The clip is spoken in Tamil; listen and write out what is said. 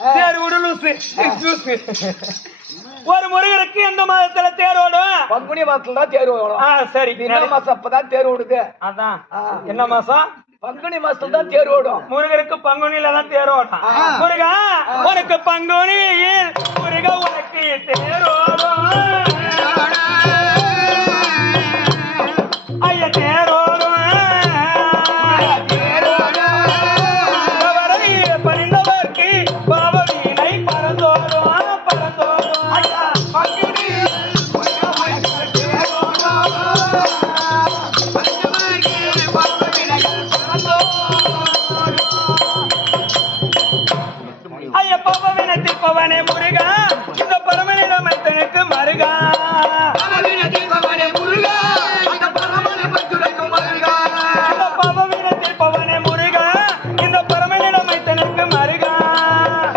தேர் விடு ஒரு முருகருக்கு எந்த மாதத்துல தேர் ஓடும்? பங்குனி மாசத்துல தான் தேர் ஓடும். சரி, என்ன மாசம் அப்பதான் தேர் ஓடுது? அதான் என்ன மாசம்? பங்குனி மாசத்துல தான் தேர் ஓடும். முருகருக்கு பங்குனியில தான் தேர் ஓடும். முருகா உனக்கு பங்குனியில் முருகா உனக்கு தேர் ஓடும். ஐயா தேர் ஓடும். பறிந்தவர்க்கு பாவவினை பறந்தோடும் பறந்தோடும். ஐயா பங்குனி ஐயப்பவனே முருகா இந்த பரமனிடம் மைத்தனுக்கு மருகா